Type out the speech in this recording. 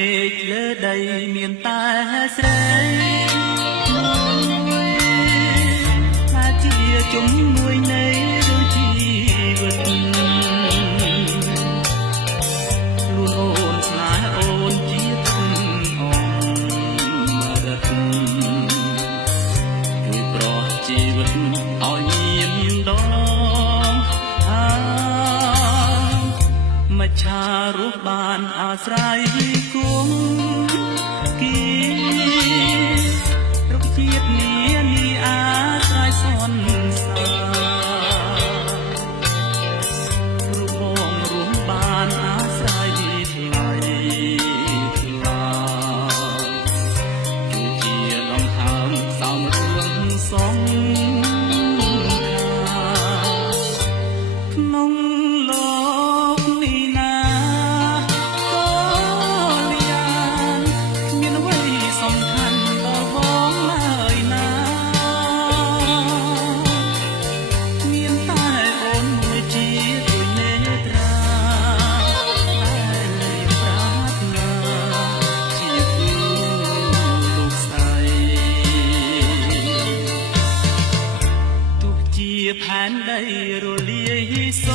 មេឃលើដីមានតែស្រីថាជាជំនួយនៃជីវិតខ្លួនអូនស្នេហ៍អូនជាទុនអមរិតជួយប្រោះជីវិតឲ្យមានដងមច្ឆារស់បានអាស្រ័យគុំគីរុក្ខជាតិនាអាស្រ័យសន្សាររូបបងរួមបានអាស្រ័យថ្លៃថ្លាគឺជាដងហើមសោមរឿងសងក្នុងលោកនេះណាក៏លយ៉ាងមានអ្វីសំខាន់ដល់បងឡើយណាមានតែអូនមួយជាដូចនេត្រាដែលប្រាថ្នាជាគូលោកស្រីទោះជាផែនដីរលាយស